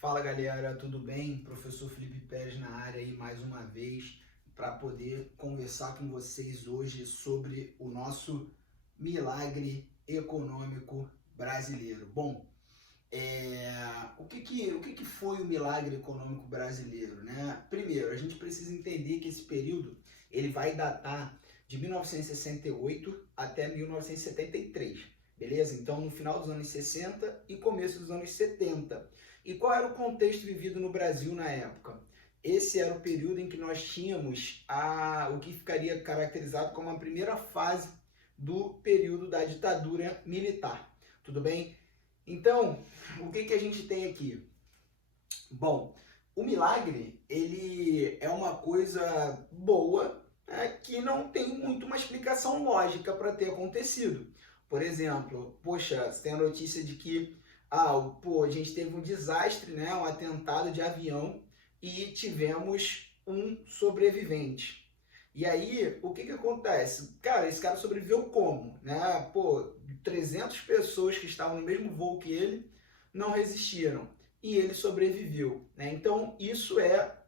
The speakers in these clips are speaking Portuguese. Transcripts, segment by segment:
Fala galera, tudo bem? Professor Felipe Pérez na área aí mais uma vez para poder conversar com vocês hoje sobre o nosso milagre econômico brasileiro. Bom, o que foi o milagre econômico brasileiro, né? Primeiro, a gente precisa entender que esse período ele vai datar de 1968 até 1973, beleza? Então, no final dos anos 60 e começo dos anos 70. E qual era o contexto vivido no Brasil na época? Esse era o período em que nós tínhamos o que ficaria caracterizado como a primeira fase do período da ditadura militar. Tudo bem? Então, o que a gente tem aqui? Bom, o milagre, ele é uma coisa boa, né, que não tem muito uma explicação lógica para ter acontecido. Por exemplo, poxa, você tem a notícia de que a gente teve um desastre, né, um atentado de avião e tivemos um sobrevivente. E aí, o que acontece? Cara, esse cara sobreviveu como? Né? 300 pessoas que estavam no mesmo voo que ele não resistiram e ele sobreviveu, né? Então, isso é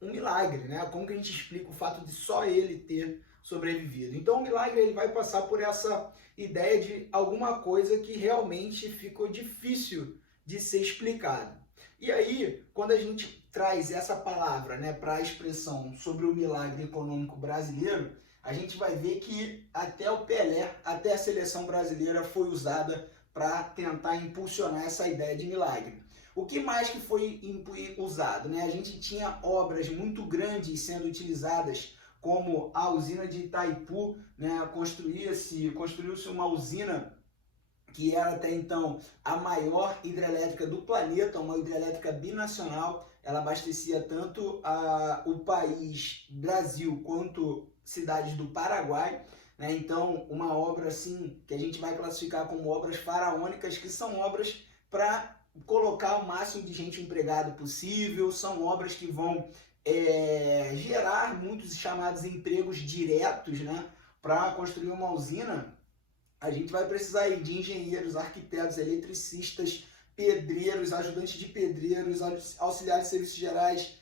um milagre, né? Como que a gente explica o fato de só ele ter sobrevivido? Então, o milagre ele vai passar por essa ideia de alguma coisa que realmente ficou difícil de ser explicado. E aí, quando a gente traz essa palavra, né, para a expressão sobre o milagre econômico brasileiro, a gente vai ver que até o Pelé, até a seleção brasileira foi usada para tentar impulsionar essa ideia de milagre. O que mais que foi usado? Né? A gente tinha obras muito grandes sendo utilizadas, como a usina de Itaipu, né? Construiu-se uma usina que era até então a maior hidrelétrica do planeta, uma hidrelétrica binacional. Ela abastecia tanto o país Brasil quanto cidades do Paraguai. Né? Então, uma obra assim que a gente vai classificar como obras faraônicas, que são obras para colocar o máximo de gente empregada possível, são obras que vão gerar muitos chamados empregos diretos, né? Para construir uma usina, a gente vai precisar aí de engenheiros, arquitetos, eletricistas, pedreiros, ajudantes de pedreiros, auxiliares de serviços gerais,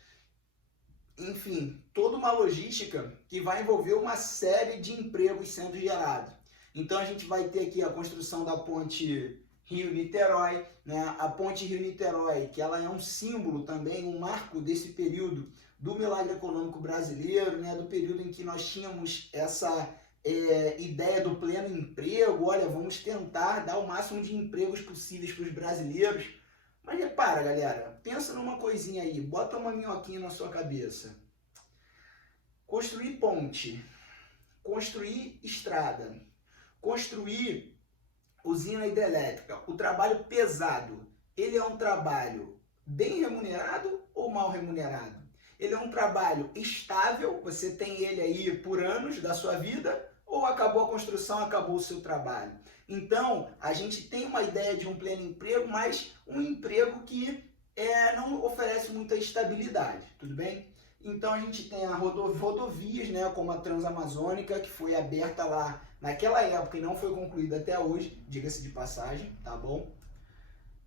enfim, toda uma logística que vai envolver uma série de empregos sendo gerados. Então a gente vai ter aqui a construção da ponte Rio-Niterói, né? A ponte Rio-Niterói, que ela é um símbolo também, um marco desse período do milagre econômico brasileiro, né? Do período em que nós tínhamos essa ideia do pleno emprego. Olha, vamos tentar dar o máximo de empregos possíveis para os brasileiros. Mas repara, galera, pensa numa coisinha aí, bota uma minhoquinha na sua cabeça. Construir ponte, construir estrada, construir usina hidrelétrica, o trabalho pesado, ele é um trabalho bem remunerado ou mal remunerado? Ele é um trabalho estável, você tem ele aí por anos da sua vida, ou acabou a construção, acabou o seu trabalho? Então, a gente tem uma ideia de um pleno emprego, mas um emprego que não oferece muita estabilidade, tudo bem? Então, a gente tem a rodovias, né, como a Transamazônica, que foi aberta lá naquela época e não foi concluída até hoje, diga-se de passagem, tá bom?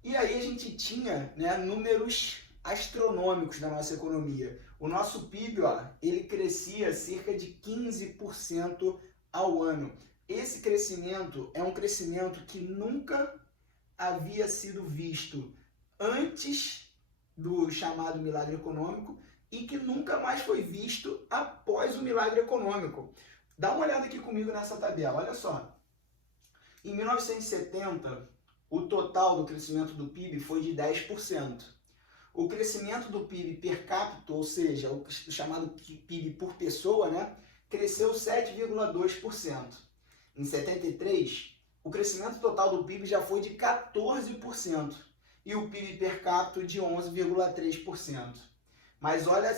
E aí a gente tinha, né, números astronômicos da nossa economia. O nosso PIB, ele crescia cerca de 15% ao ano. Esse crescimento é um crescimento que nunca havia sido visto antes do chamado milagre econômico e que nunca mais foi visto após o milagre econômico. Dá uma olhada aqui comigo nessa tabela, olha só. Em 1970, o total do crescimento do PIB foi de 10%. O crescimento do PIB per capita, ou seja, o chamado PIB por pessoa, né, cresceu 7,2%. Em 73, o crescimento total do PIB já foi de 14% e o PIB per capita de 11,3%. Mas olha,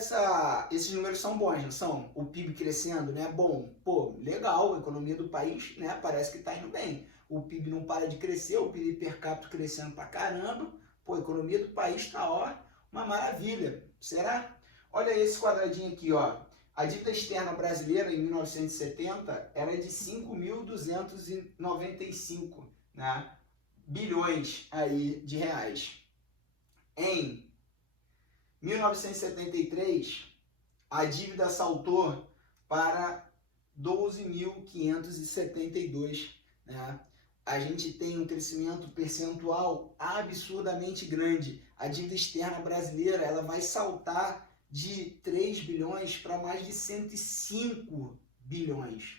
esses números são bons, não são? O PIB crescendo, né? Bom, legal, a economia do país, né, parece que está indo bem. O PIB não para de crescer, o PIB per capita crescendo pra caramba. A economia do país está, uma maravilha. Será? Olha esse quadradinho aqui, A dívida externa brasileira em 1970 era de 5.295, né, bilhões aí de reais. Em 1973, a dívida saltou para 12.572, né? A gente tem um crescimento percentual absurdamente grande. A dívida externa brasileira ela vai saltar de 3 bilhões para mais de 105 bilhões.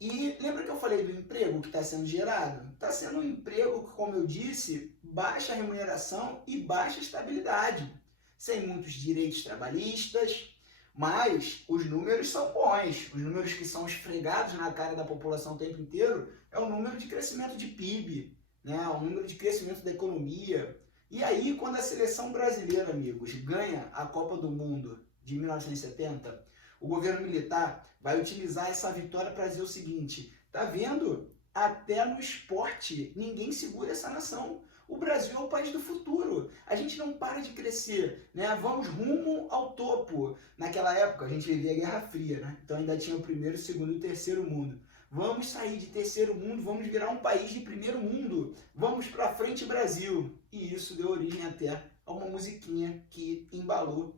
E lembra que eu falei do emprego que está sendo gerado? Está sendo um emprego que, como eu disse, baixa remuneração e baixa estabilidade, sem muitos direitos trabalhistas, mas os números são bons. Os números que são esfregados na cara da população o tempo inteiro é o número de crescimento de PIB, né? O número de crescimento da economia. E aí, quando a seleção brasileira, amigos, ganha a Copa do Mundo de 1970, o governo militar vai utilizar essa vitória para dizer o seguinte: tá vendo? Até no esporte ninguém segura essa nação. O Brasil é o país do futuro. A gente não para de crescer, né? Vamos rumo ao topo. Naquela época a gente vivia a Guerra Fria, né? Então ainda tinha o primeiro, o segundo e o terceiro mundo. Vamos sair de terceiro mundo, vamos virar um país de primeiro mundo. Vamos pra frente, Brasil. E isso deu origem até a uma musiquinha que embalou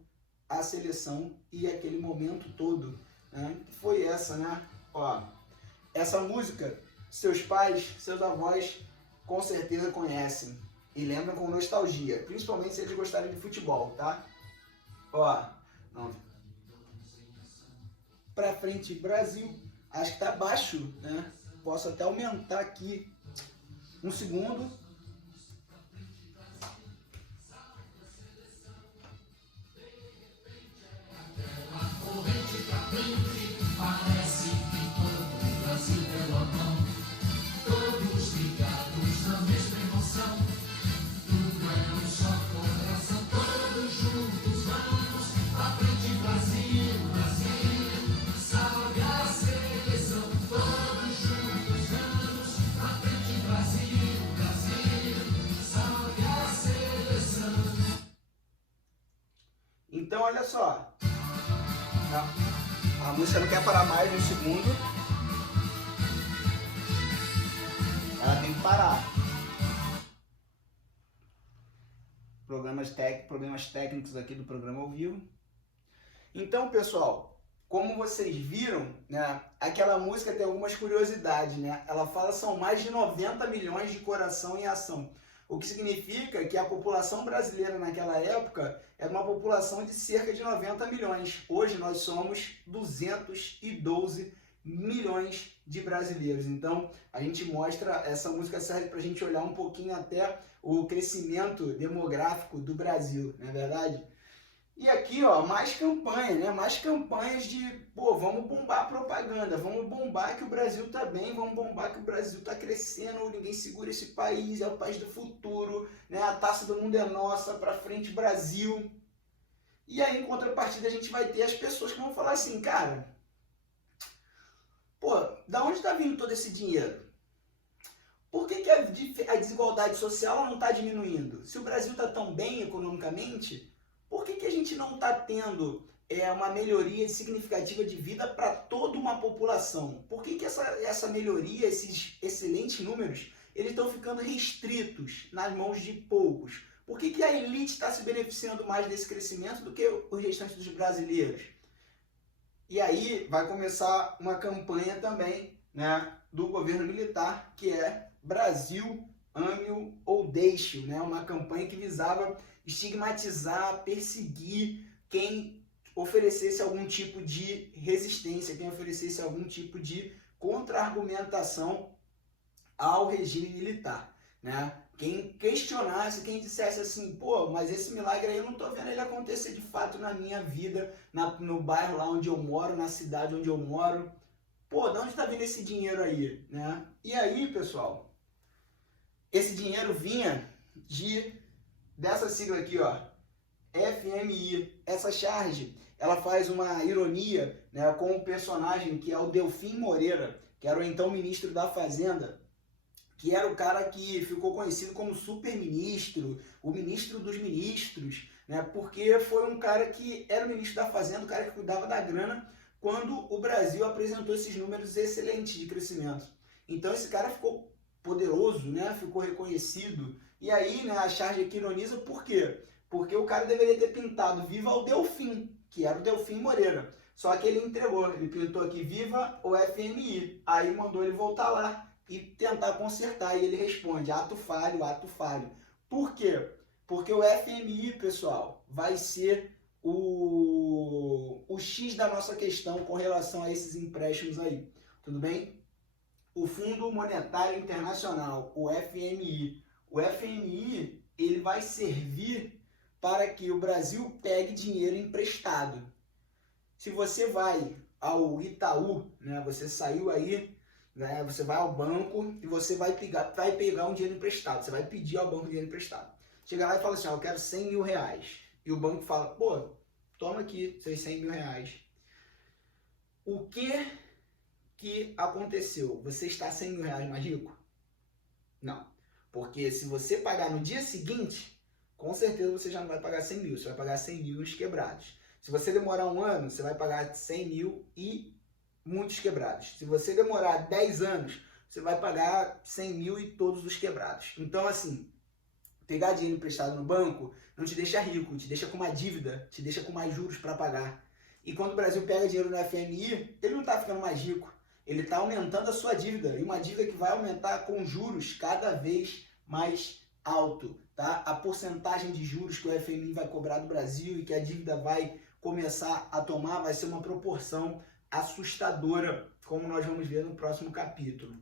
a seleção e aquele momento todo, né? Foi essa, né? Ó, essa música, seus pais, seus avós com certeza conhecem e lembram com nostalgia, principalmente se eles gostarem de futebol, tá? Ó, não. Pra frente, Brasil. Acho que tá baixo, né? Posso até aumentar aqui um segundo. Parece que todo o Brasil deu a mão, todos ligados na mesma emoção. Tudo é um só coração, todos juntos vamos pra frente, Brasil, Brasil. Salve a seleção, todos juntos vamos pra frente, Brasil, Brasil. Salve a seleção. Então, olha só. A música não quer parar mais de um segundo. Ela tem que parar. Problemas técnicos aqui do programa ao vivo. Então, pessoal, como vocês viram, né, aquela música tem algumas curiosidades, né? Ela fala que são mais de 90 milhões de coração em ação. O que significa que a população brasileira naquela época era uma população de cerca de 90 milhões. Hoje nós somos 212 milhões de brasileiros. Então a gente mostra, essa música serve para a gente olhar um pouquinho até o crescimento demográfico do Brasil, não é verdade? E aqui, ó, mais campanha, né? Mais campanhas de, pô, vamos bombar a propaganda, vamos bombar que o Brasil tá bem, vamos bombar que o Brasil tá crescendo, ninguém segura esse país, é o país do futuro, né? A taça do mundo é nossa, pra frente Brasil. E aí, em contrapartida, a gente vai ter as pessoas que vão falar assim, cara, pô, da onde tá vindo todo esse dinheiro? Por que a desigualdade social não tá diminuindo? Se o Brasil tá tão bem economicamente, por que a gente não está tendo uma melhoria significativa de vida para toda uma população? Por que essa melhoria, esses excelentes números, eles estão ficando restritos nas mãos de poucos? Por que a elite está se beneficiando mais desse crescimento do que os restantes dos brasileiros? E aí vai começar uma campanha também, né, do governo militar, que é Brasil, ame-o ou deixe-o, né? Uma campanha que visava estigmatizar, perseguir quem oferecesse algum tipo de resistência, quem oferecesse algum tipo de contra-argumentação ao regime militar, né? Quem questionasse, quem dissesse assim, pô, mas esse milagre aí eu não tô vendo ele acontecer de fato na minha vida, no bairro lá onde eu moro, na cidade onde eu moro. Pô, de onde tá vindo esse dinheiro aí, né? E aí, pessoal, esse dinheiro vinha dessa sigla aqui, ó, FMI. Essa charge, ela faz uma ironia, né, com o personagem que é o Delfim Moreira, que era o então ministro da Fazenda, que era o cara que ficou conhecido como super-ministro, o ministro dos ministros, né, porque foi um cara que era o ministro da Fazenda, o cara que cuidava da grana, quando o Brasil apresentou esses números excelentes de crescimento. Então esse cara ficou poderoso, né, ficou reconhecido E aí, né, a charge aqui ironiza por quê? Porque o cara deveria ter pintado Viva o Delfim, que era o Delfim Moreira. Só que ele entregou, ele pintou aqui Viva o FMI. Aí mandou ele voltar lá e tentar consertar. E ele responde, ato falho, ato falho. Por quê? Porque o FMI, pessoal, vai ser o X da nossa questão com relação a esses empréstimos aí. Tudo bem? O Fundo Monetário Internacional, o FMI. O FMI, ele vai servir para que o Brasil pegue dinheiro emprestado. Se você vai ao Itaú, né, você saiu aí, né, você vai ao banco e você vai pegar um dinheiro emprestado. Você vai pedir ao banco dinheiro emprestado. Chega lá e fala assim, ó, eu quero 100 mil reais. E o banco fala, pô, toma aqui, seus 100 mil reais. O que aconteceu? Você está 100 mil reais mais rico? Não. Porque se você pagar no dia seguinte, com certeza você já não vai pagar 100 mil. Você vai pagar 100 mil os quebrados. Se você demorar um ano, você vai pagar 100 mil e muitos quebrados. Se você demorar 10 anos, você vai pagar 100 mil e todos os quebrados. Então, assim, pegar dinheiro emprestado no banco não te deixa rico, te deixa com uma dívida, te deixa com mais juros para pagar. E quando o Brasil pega dinheiro no FMI, ele não está ficando mais rico, ele está aumentando a sua dívida. E uma dívida que vai aumentar com juros cada vez mais alto. Tá? A porcentagem de juros que o FMI vai cobrar do Brasil e que a dívida vai começar a tomar vai ser uma proporção assustadora, como nós vamos ver no próximo capítulo.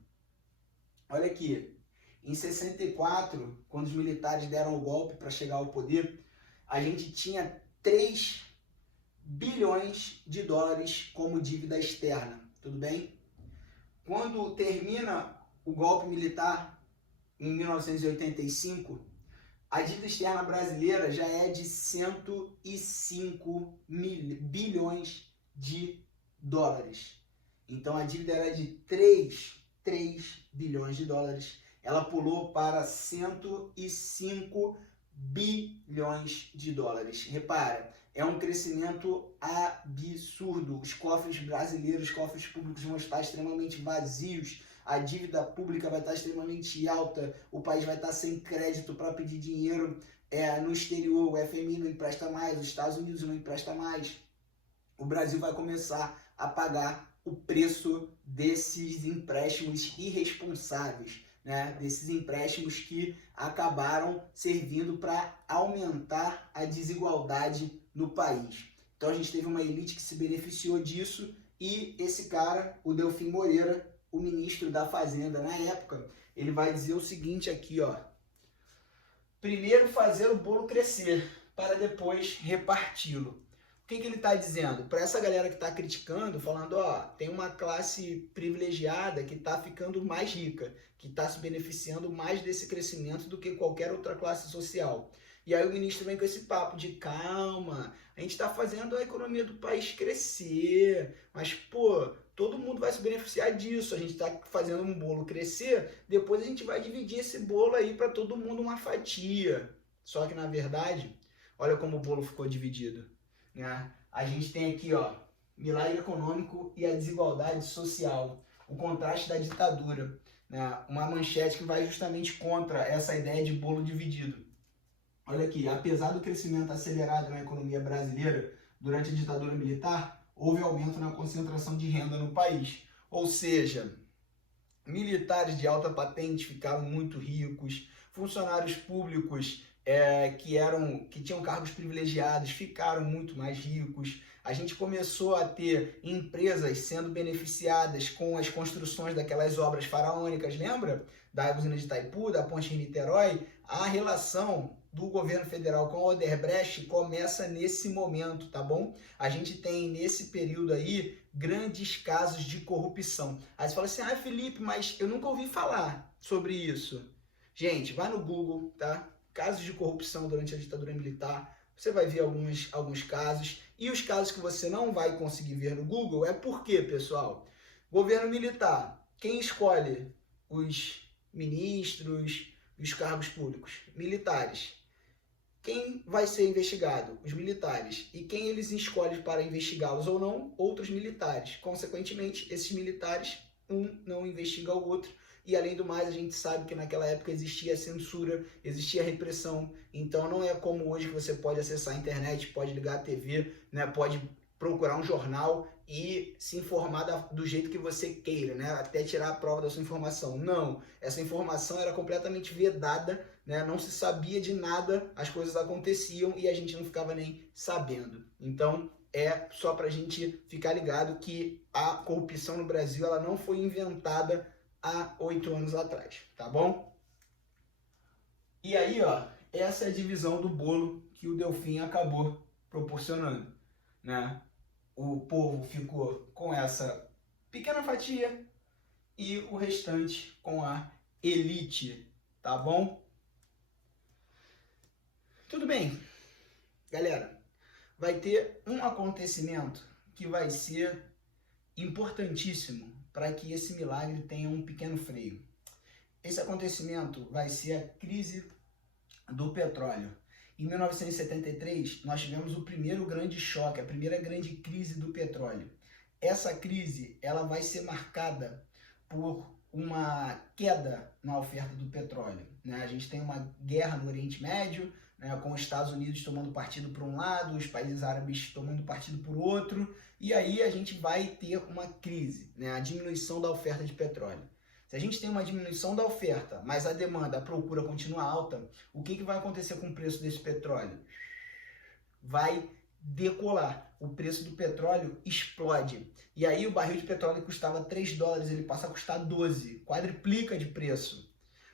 Olha aqui. Em 64, quando os militares deram o golpe para chegar ao poder, a gente tinha 3 bilhões de dólares como dívida externa, tudo bem? Quando termina o golpe militar, em 1985, a dívida externa brasileira já é de 105 bilhões de dólares. Então a dívida era de 3 bilhões de dólares. Ela pulou para 105 bilhões de dólares. Repara, é um crescimento absurdo. Os cofres brasileiros, os cofres públicos vão estar extremamente vazios. A dívida pública vai estar extremamente alta. O país vai estar sem crédito para pedir dinheiro no exterior. O FMI não empresta mais, os Estados Unidos não empresta mais. O Brasil vai começar a pagar o preço desses empréstimos irresponsáveis. Né, desses empréstimos que acabaram servindo para aumentar a desigualdade no país. Então a gente teve uma elite que se beneficiou disso e esse cara, o Delfim Moreira, o ministro da Fazenda na época, ele vai dizer o seguinte aqui, ó. Primeiro fazer o bolo crescer para depois reparti-lo. O que ele está dizendo? Para essa galera que está criticando, falando, ó, tem uma classe privilegiada que está ficando mais rica, que está se beneficiando mais desse crescimento do que qualquer outra classe social. E aí o ministro vem com esse papo de calma, a gente está fazendo a economia do país crescer, mas, pô, todo mundo vai se beneficiar disso, a gente está fazendo um bolo crescer, depois a gente vai dividir esse bolo aí para todo mundo uma fatia. Só que, na verdade, olha como o bolo ficou dividido. Né? A gente tem aqui, ó, milagre econômico e a desigualdade social, o contraste da ditadura, né? Uma manchete que vai justamente contra essa ideia de bolo dividido. Olha aqui, apesar do crescimento acelerado na economia brasileira durante a ditadura militar, houve aumento na concentração de renda no país. Ou seja, militares de alta patente ficaram muito ricos, funcionários públicos que tinham cargos privilegiados ficaram muito mais ricos. A gente começou a ter empresas sendo beneficiadas com as construções daquelas obras faraônicas, lembra? Da usina de Itaipu, da ponte em Niterói. A relação do governo federal com a Odebrecht começa nesse momento, tá bom? A gente tem nesse período aí grandes casos de corrupção. Aí você fala assim, Felipe, mas eu nunca ouvi falar sobre isso. Gente, vai no Google, tá? Casos de corrupção durante a ditadura militar, você vai ver alguns casos, e os casos que você não vai conseguir ver no Google é por quê, pessoal? Governo militar, quem escolhe os ministros e os cargos públicos? Militares. Quem vai ser investigado? Os militares. E quem eles escolhem para investigá-los ou não? Outros militares. Consequentemente, esses militares, um não investiga o outro, e além do mais a gente sabe que naquela época existia censura, existia repressão, então não é como hoje que você pode acessar a internet, pode ligar a TV, né, pode procurar um jornal e se informar do jeito que você queira, né, até tirar a prova da sua informação. Não, essa informação era completamente vedada, né, não se sabia de nada, as coisas aconteciam e a gente não ficava nem sabendo. Então, é só para a gente ficar ligado que a corrupção no Brasil ela não foi inventada há 8 anos atrás, tá bom? E aí, ó, essa é a divisão do bolo que o Delfim acabou proporcionando, né? O povo ficou com essa pequena fatia e o restante com a elite, tá bom? Tudo bem, galera. Vai ter um acontecimento que vai ser importantíssimo para que esse milagre tenha um pequeno freio. Esse acontecimento vai ser a crise do petróleo. Em 1973, nós tivemos o primeiro grande choque, a primeira grande crise do petróleo. Essa crise ela vai ser marcada por uma queda na oferta do petróleo, né? A gente tem uma guerra no Oriente Médio, né, com os Estados Unidos tomando partido por um lado, os países árabes tomando partido por outro, e aí a gente vai ter uma crise, né, a diminuição da oferta de petróleo. Se a gente tem uma diminuição da oferta, mas a demanda, a procura continua alta, o que vai acontecer com o preço desse petróleo? Vai decolar. O preço do petróleo explode. E aí o barril de petróleo custava $3, ele passa a custar 12, quadriplica de preço.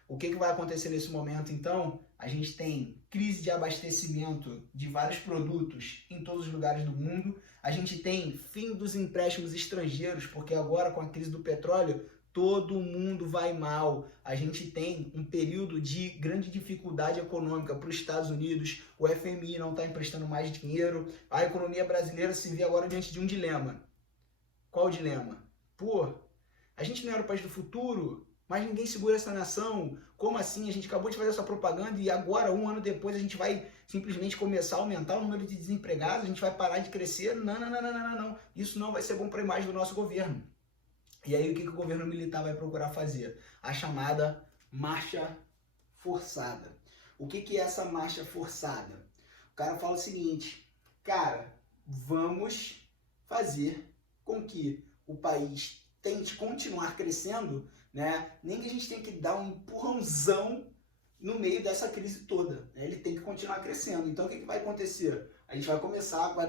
O que vai acontecer nesse momento, então? A gente tem crise de abastecimento de vários produtos em todos os lugares do mundo. A gente tem fim dos empréstimos estrangeiros, porque agora com a crise do petróleo, todo mundo vai mal. A gente tem um período de grande dificuldade econômica para os Estados Unidos. O FMI não está emprestando mais dinheiro. A economia brasileira se vê agora diante de um dilema. Qual o dilema? Pô, a gente não era o país do futuro, mas ninguém segura essa nação. Como assim? A gente acabou de fazer essa propaganda e agora, um ano depois, a gente vai simplesmente começar a aumentar o número de desempregados, a gente vai parar de crescer? Não. Isso não vai ser bom para a imagem do nosso governo. E aí o que o governo militar vai procurar fazer? A chamada marcha forçada. O que é essa marcha forçada? O cara fala o seguinte, cara, vamos fazer com que o país tente continuar crescendo, né? Nem que a gente tenha que dar um empurrãozão no meio dessa crise toda, né? Ele tem que continuar crescendo. Então o que vai acontecer? A gente vai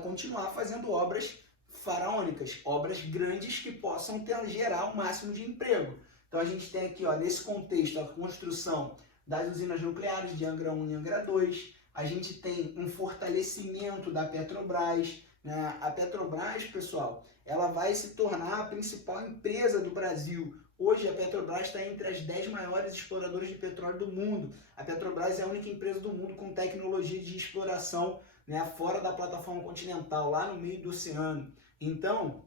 continuar fazendo obras faraônicas, obras grandes que possam gerar o máximo de emprego. Então a gente tem aqui, ó, nesse contexto, a construção das usinas nucleares de Angra 1 e Angra 2, a gente tem um fortalecimento da Petrobras, né? A Petrobras, pessoal, ela vai se tornar a principal empresa do Brasil. Hoje a Petrobras está entre as 10 maiores exploradoras de petróleo do mundo. A Petrobras é a única empresa do mundo com tecnologia de exploração, né, fora da plataforma continental, lá no meio do oceano. Então,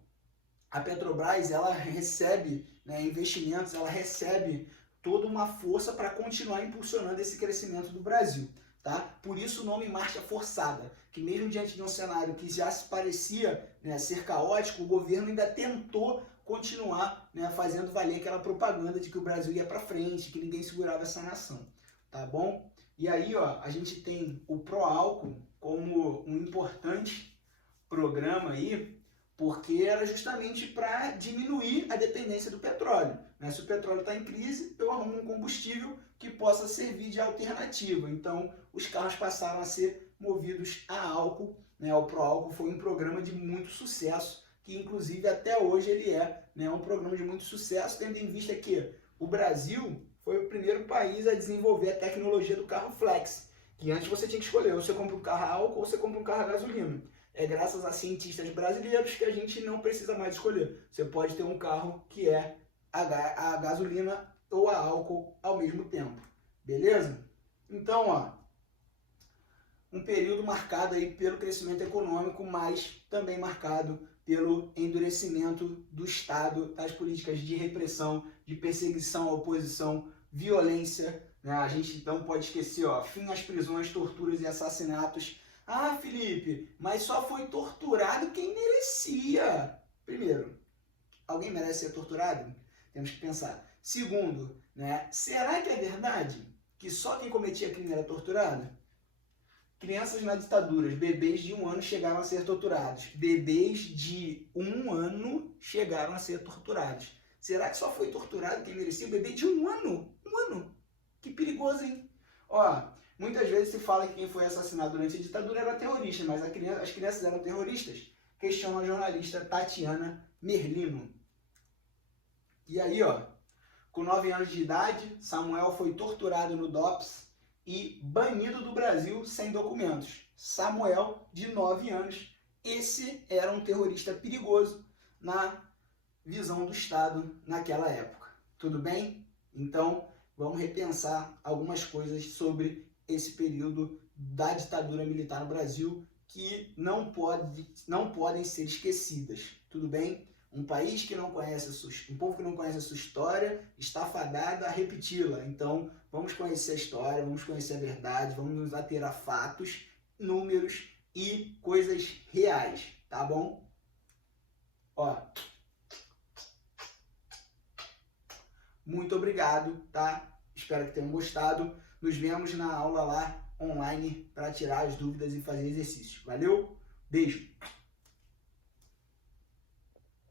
a Petrobras ela recebe, né, investimentos, ela recebe toda uma força para continuar impulsionando esse crescimento do Brasil. Tá? Por isso o nome marcha forçada, que mesmo diante de um cenário que já se parecia, né, ser caótico, o governo ainda tentou continuar, né, fazendo valer aquela propaganda de que o Brasil ia para frente, que ninguém segurava essa nação, tá bom? E aí, ó, a gente tem o Proálcool como um importante programa aí, porque era justamente para diminuir a dependência do petróleo, né? Se o petróleo está em crise, eu arrumo um combustível que possa servir de alternativa. Então, os carros passaram a ser movidos a álcool, né? O Proálcool foi um programa de muito sucesso, que inclusive até hoje ele é, né, um programa de muito sucesso, tendo em vista que o Brasil foi o primeiro país a desenvolver a tecnologia do carro flex, que antes você tinha que escolher, ou você compra um carro a álcool ou você compra um carro a gasolina. É graças a cientistas brasileiros que a gente não precisa mais escolher. Você pode ter um carro que é a gasolina ou a álcool ao mesmo tempo. Beleza? Então, ó, um período marcado aí pelo crescimento econômico, mas também marcado pelo endurecimento do Estado, das políticas de repressão, de perseguição à oposição, violência, né? A gente então pode esquecer, ó, fim às prisões, torturas e assassinatos. Ah, Felipe, mas só foi torturado quem merecia. Primeiro, alguém merece ser torturado? Temos que pensar. Segundo, né? Será que é verdade que só quem cometia crime era torturado? Crianças na ditadura, bebês de 1 ano chegaram a ser torturados. Bebês de 1 ano chegaram a ser torturados. Será que só foi torturado quem merecia? O bebê de 1 ano? 1 ano? Que perigoso, hein? Ó, muitas vezes se fala que quem foi assassinado durante a ditadura era terrorista, mas as crianças eram terroristas? Questiona a jornalista Tatiana Merlino. E aí, ó, com 9 anos de idade, Samuel foi torturado no DOPS e banido do Brasil sem documentos. Samuel, de 9 anos, esse era um terrorista perigoso na visão do Estado naquela época. Tudo bem? Então, vamos repensar algumas coisas sobre esse período da ditadura militar no Brasil que não podem ser esquecidas. Tudo bem? Um país que não conhece um povo que não conhece a sua história está fadado a repeti-la. Então, vamos conhecer a história, vamos conhecer a verdade, vamos nos ater a fatos, números e coisas reais, tá bom? Ó, muito obrigado, tá? Espero que tenham gostado. Nos vemos na aula lá online para tirar as dúvidas e fazer exercícios. Valeu? Beijo!